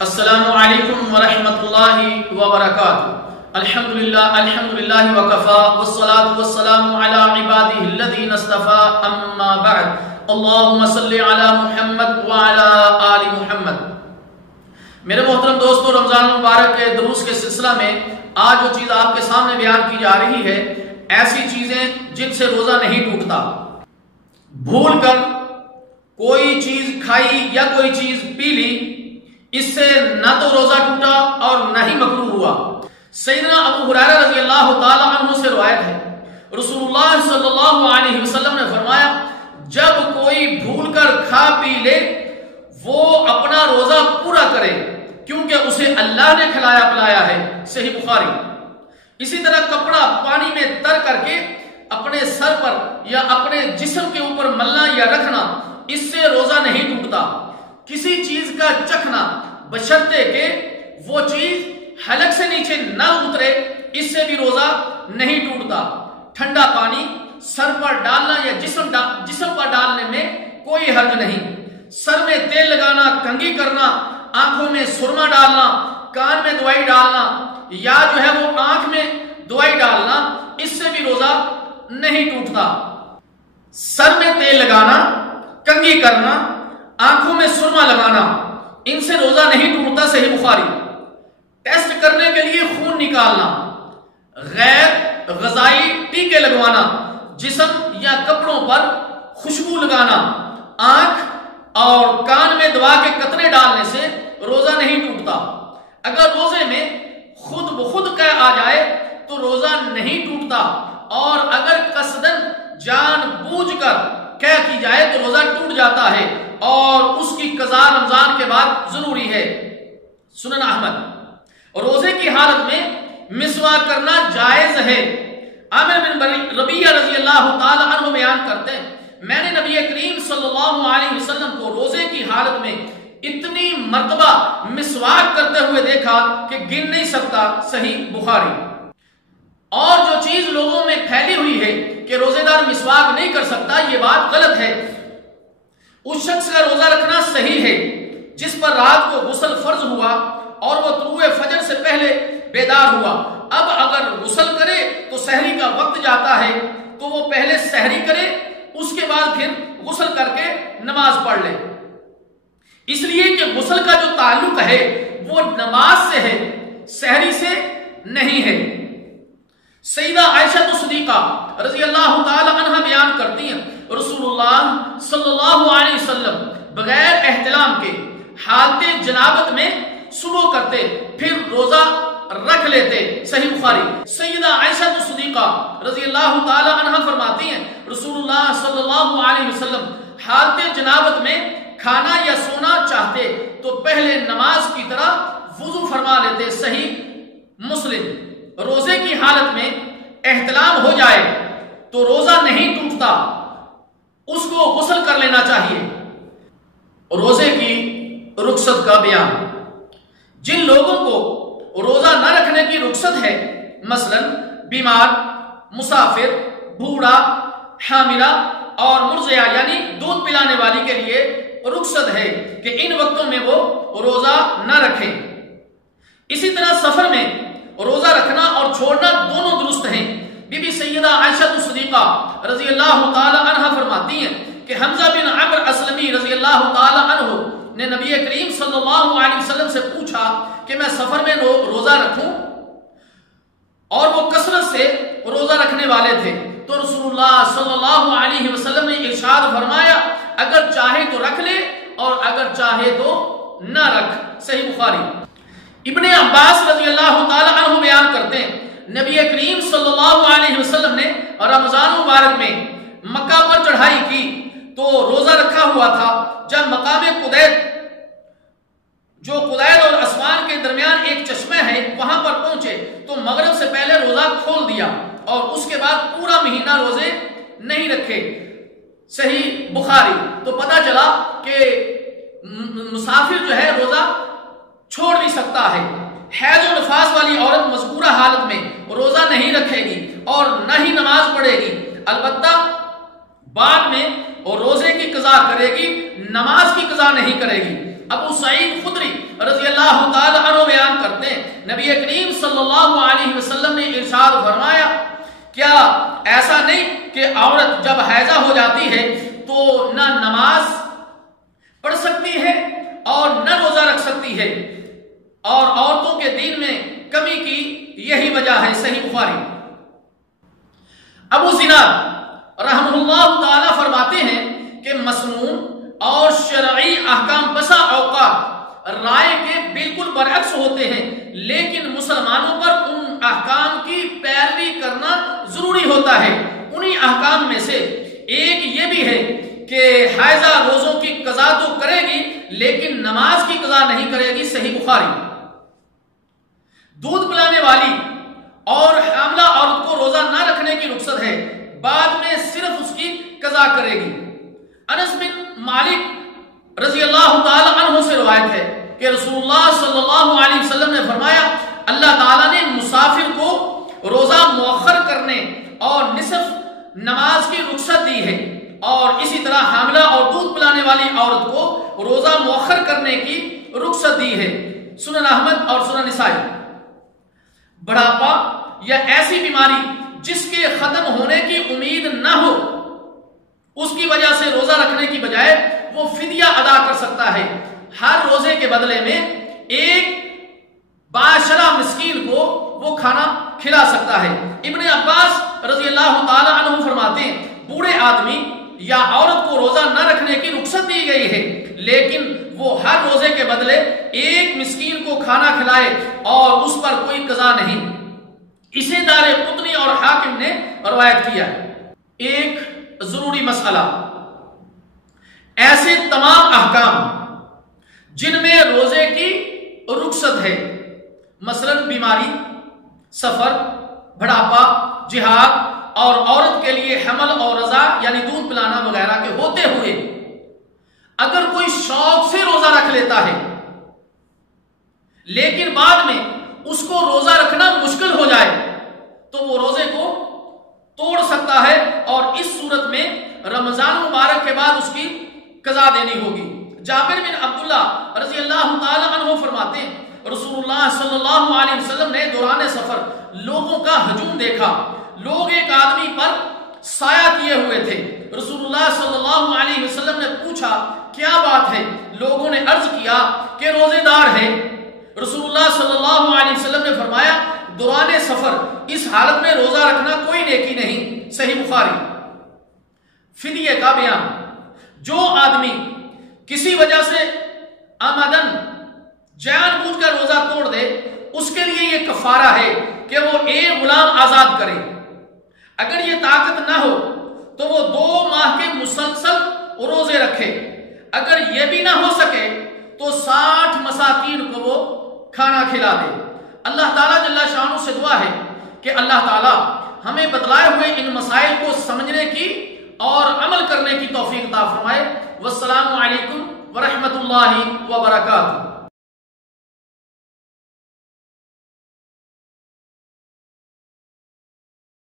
السلام علیکم ورحمۃ اللہ وبرکاتہ۔ الحمدللہ وکفا والصلاة والسلام علی عبادہ الذین اصطفى اما بعد اللہم صلی علی محمد وعلی آل محمد۔ میرے محترم دوستو، رمضان المبارک کے دروس کے سلسلہ میں آج جو چیز آپ کے سامنے بیان کی جا رہی ہے، ایسی چیزیں جن سے روزہ نہیں ٹوٹتا۔ بھول کر کوئی چیز کھائی یا کوئی چیز پی لی، اس سے نہ تو روزہ ٹوٹا اور نہ ہی مکروہ ہوا۔ سیدنا ابو ہریرہ رضی اللہ تعالی عنہ سے روایت ہے، رسول اللہ صلی اللہ علیہ وسلم نے فرمایا، جب کوئی بھول کر کھا پی لے وہ اپنا روزہ پورا کرے، کیونکہ اسے اللہ نے کھلایا پلایا ہے۔ صحیح بخاری۔ اسی طرح کپڑا پانی میں تر کر کے اپنے سر پر یا اپنے جسم کے اوپر ملنا یا رکھنا، اس سے روزہ نہیں ٹوٹتا۔ کسی چیز کا چکھنا بشرطے کہ وہ چیز حلق سے نیچے نہ اترے، اس سے بھی روزہ نہیں ٹوٹتا۔ ٹھنڈا پانی سر پر ڈالنا یا جسم پر ڈالنے میں کوئی حرج نہیں۔ سر میں تیل لگانا، کنگھی کرنا، آنکھوں میں سرما ڈالنا، کان میں دوائی ڈالنا یا جو ہے وہ آنکھ میں دوائی ڈالنا، اس سے بھی روزہ نہیں ٹوٹتا۔ سر میں تیل لگانا، کنگھی کرنا، آنکھوں میں سرما لگانا، ان سے روزہ نہیں ٹوٹتا۔ صحیح بخاری۔ ٹیسٹ کرنے کے لیے خون نکالنا، غیر غذائی ٹیکے لگوانا، جسم یا کپڑوں پر خوشبو لگانا، آنکھ اور کان میں دوا کے قطرے ڈالنے سے روزہ نہیں ٹوٹتا۔ اگر روزے میں خود بخود قے آ جائے تو روزہ نہیں ٹوٹتا، اور اگر قصدن جان بوجھ کر قے کی جائے تو روزہ ٹوٹ جاتا ہے، اور اس کی قضا رمضان کے بعد ضروری ہے۔ سنن احمد۔ روزے کی حالت میں مسواک کرنا جائز ہے۔ عامر بن ربیہ رضی اللہ تعالی عنہ بیان کرتے ہیں، میں نے نبی کریم صلی اللہ علیہ وسلم کو روزے کی حالت میں اتنی مرتبہ مسواک کرتے ہوئے دیکھا کہ گن نہیں سکتا۔ صحیح بخاری۔ اور جو چیز لوگوں میں پھیلی ہوئی ہے کہ روزے دار مسواک نہیں کر سکتا، یہ بات غلط ہے۔ اس شخص کا روزہ رکھنا صحیح ہے جس پر رات کو غسل فرض ہوا اور وہ طلوع فجر سے پہلے بیدار ہوا۔ اب اگر غسل کرے تو سحری کا وقت جاتا ہے تو وہ پہلے سحری کرے، اس کے بعد پھر غسل کر کے نماز پڑھ لے، اس لیے کہ غسل کا جو تعلق ہے وہ نماز سے ہے، سحری سے نہیں ہے۔ سیدہ عائشہ صدیقہ رضی اللہ تعالی عنہ بیان کرتی ہیں، رسول اللہ صلی اللہ علیہ وسلم بغیر احتلام کے حالت جنابت میں صبح کرتے، پھر روزہ رکھ لیتے۔ صحیح بخاری۔ سیدہ عائشہ صدیقہ رضی اللہ تعالی عنہ فرماتی ہیں، رسول اللہ صلی اللہ علیہ وسلم حالت جنابت میں کھانا یا سونا چاہتے تو پہلے نماز کی طرح وضو فرما لیتے۔ صحیح مسلم۔ روزے کی حالت میں احتلام ہو جائے تو روزہ نہیں ٹوٹتا، اس کو غسل کر لینا چاہیے۔ روزے کی رخصت کا بیان۔ جن لوگوں کو روزہ نہ رکھنے کی رخصت ہے، مثلا بیمار، مسافر، بوڑھا، حاملہ اور مرضعہ یعنی دودھ پلانے والی کے لیے رخصت ہے کہ ان وقتوں میں وہ روزہ نہ رکھیں۔ اسی طرح سفر میں روزہ رکھنا اور چھوڑنا دونوں درست ہیں۔ بی بی سیدہ عائشہ صدیقہ رضی اللہ تعالی عنہ فرماتی ہیں کہ حمزہ بن عمرو اسلمی رضی اللہ تعالی عنہ نے نبی کریم صلی اللہ علیہ وسلم سے پوچھا کہ میں سفر میں روزہ رکھوں، اور وہ کثرت سے روزہ رکھنے والے تھے، تو رسول اللہ صلی اللہ علیہ وسلم نے ارشاد فرمایا، اگر چاہے تو رکھ لے اور اگر چاہے تو نہ رکھ۔ صحیح بخاری۔ ابن عباس رضی اللہ تعالی عنہ بیان کرتے ہیں، نبی کریم صلی اللہ علیہ وسلم نے رمضان مبارک میں مکہ پر چڑھائی کی تو روزہ رکھا ہوا تھا۔ جب مقام قدید، جو قدید اور اسوان کے درمیان ایک چشمہ ہے، وہاں پر پہنچے تو مغرب سے پہلے روزہ کھول دیا اور اس کے بعد پورا مہینہ روزے نہیں رکھے۔ صحیح بخاری۔ تو پتہ چلا کہ مسافر جو ہے روزہ چھوڑ بھی سکتا ہے۔ حیض و نفاس والی عورت مذکورہ حالت میں روزہ نہیں رکھے گی اور نہ ہی نماز پڑھے گی، البتہ بعد میں روزے کی قضا کرے گی، نماز کی قضا نہیں کرے گی۔ ابو سعید خدری رضی اللہ تعالی عنہ بیان کرتے ہیں نبی کریم صلی اللہ علیہ وسلم نے ارشاد فرمایا کیا ایسا نہیں کہ عورت جب حیضہ ہو جاتی ہے تو نہ نماز پڑھ سکتی ہے اور نہ روزہ رکھ سکتی ہے اور عورتوں کے دین میں کمی کی یہی وجہ ہے. صحیح بخاری. ابو زناد رحمہ اللہ تعالی فرماتے ہیں کہ مسنون اور شرعی احکام بسا اوقات رائے کے بالکل برعکس ہوتے ہیں لیکن مسلمانوں پر ان احکام کی پیروی کرنا ضروری ہوتا ہے. انہی احکام میں سے ایک یہ بھی ہے کہ حائضہ روزوں کی قضا تو کرے گی لیکن نماز کی قضا نہیں کرے گی. صحیح بخاری. دودھ پلانے والی اور حاملہ عورت کو روزہ نہ رکھنے کی رخصت ہے بعد میں صرف اس کی قضا کرے گی. انس بن مالک رضی اللہ تعالی عنہ سے روایت ہے کہ رسول اللہ صلی اللہ علیہ وسلم نے فرمایا اللہ تعالیٰ نے مسافر کو روزہ مؤخر کرنے اور نصف نماز کی رخصت دی ہے اور اسی طرح حاملہ اور دودھ پلانے والی عورت کو روزہ مؤخر کرنے کی رخصت دی ہے. سنن احمد اور سنن نسائی. بڑھاپا یا ایسی بیماری جس کے ختم ہونے کی امید نہ ہو اس کی وجہ سے روزہ رکھنے کی بجائے وہ فدیہ ادا کر سکتا ہے. ہر روزے کے بدلے میں ایک باشرہ مسکین کو وہ کھانا کھلا سکتا ہے. ابن عباس رضی اللہ تعالی عنہ فرماتے ہیں بوڑھے آدمی یا عورت کو روزہ نہ رکھنے کی رخصت دی گئی ہے لیکن وہ ہر روزے کے بدلے ایک مسکین کو کھانا کھلائے اور اس پر کوئی قضا نہیں. اسے دار قطنی اور حاکم نے روایت کیا. ایک ضروری مسئلہ ایسے تمام احکام جن میں روزے کی رخصت ہے مثلا بیماری، سفر، بڑھاپا، جہاد اور عورت کے لیے حمل اور رضاع یعنی دودھ پلانا وغیرہ کے ہوتے ہوئے اگر کوئی شوق سے روزہ رکھ لیتا ہے لیکن بعد میں اس کو روزہ رکھنا مشکل ہو جائے تو وہ روزے کو توڑ سکتا ہے اور اس صورت میں رمضان مبارک کے بعد اس کی قضا دینی ہوگی. جابر بن عبداللہ رضی اللہ تعالی عنہ فرماتے ہیں رسول اللہ صلی اللہ علیہ وسلم نے دوران سفر لوگوں کا ہجوم دیکھا. لوگ ایک آدمی پر سایہ کیے ہوئے تھے. رسول اللہ صلی اللہ علیہ وسلم نے پوچھا کیا بات ہے؟ لوگوں نے عرض کیا کہ روزے دار ہے. رسول اللہ صلی اللہ علیہ وسلم نے فرمایا دوران سفر اس حالت میں روزہ رکھنا کوئی نیکی نہیں. صحیح بخاری. فدیے کا بیان. جو آدمی کسی وجہ سے آمدن جان بوجھ کر روزہ توڑ دے اس کے لیے یہ کفارہ ہے کہ وہ ایک غلام آزاد کرے. اگر یہ طاقت نہ ہو تو وہ 2 ماہ کے مسلسل روزے رکھے. اگر یہ بھی نہ ہو سکے تو 60 مساکین کو وہ کھانا کھلا دے. اللہ تعالیٰ جل شانہ سے دعا ہے کہ اللہ تعالیٰ ہمیں بتلائے ہوئے ان مسائل کو سمجھنے کی اور عمل کرنے کی توفیق عطا فرمائے. والسلام علیکم ورحمۃ اللہ وبرکاتہ.